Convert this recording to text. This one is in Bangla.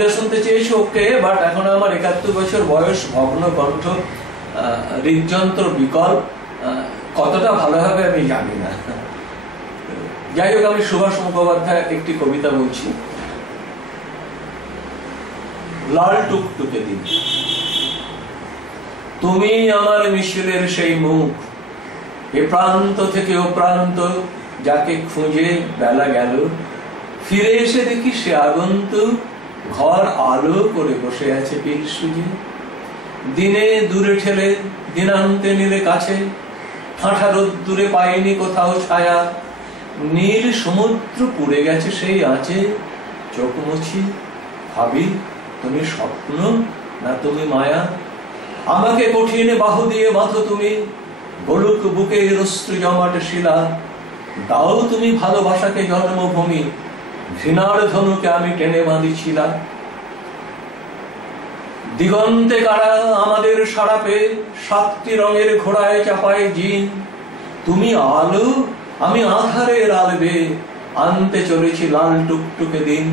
কবিতা শুনতে চেয়েছি ওকে, বাট এখন আমার 71 বছর বয়স, ভগ্ন কণ্ঠ, হৃদযন্ত্র বিকল, কতটা ভালো হবে আমি জানি না। যাই হোক, আমি সুভাষ মুখোপাধ্যায় একটি কবিতা বলছি। লাল টুকটুকে দিন। তুমি আমার মিছিলের সেই মুখ, এ প্রান্ত থেকে ও প্রান্ত, যাকে খুঁজে বেলা গেল, ফিরে এসে দেখি সে আগন্তুক ঘর আলো করে বসে আছে পিল সুজে। দিনে দূরে ঠেলে দিনান্তে নিলে কাছে, ঠাঁঠা রোদ্দুরে পাইনি কোথাও ছায়া, নীল সমুদ্র পুড়ে গেছে সেই আঁচে। চোখ মুছি ভাবি তুমি স্বপ্ন না তুমি মায়া, আমাকে কঠিন বাহু দিয়ে বাঁধো তুমি, বলুক বুকে অশ্রু জমাট শিলা, দাও তুমি ভালোবাসাকে জন্মভূমি, ঘৃণার ধনুকে আমি টেনে বাঁধিছিলাম। দিগন্তে কারা আমাদের সারা পেয়ে, 7টি রঙের ঘোড়ায় চাপায় জিন, তুমি আলো আমি আধারের আলবে, আনতে চলেছি লাল টুকটুকে দিন।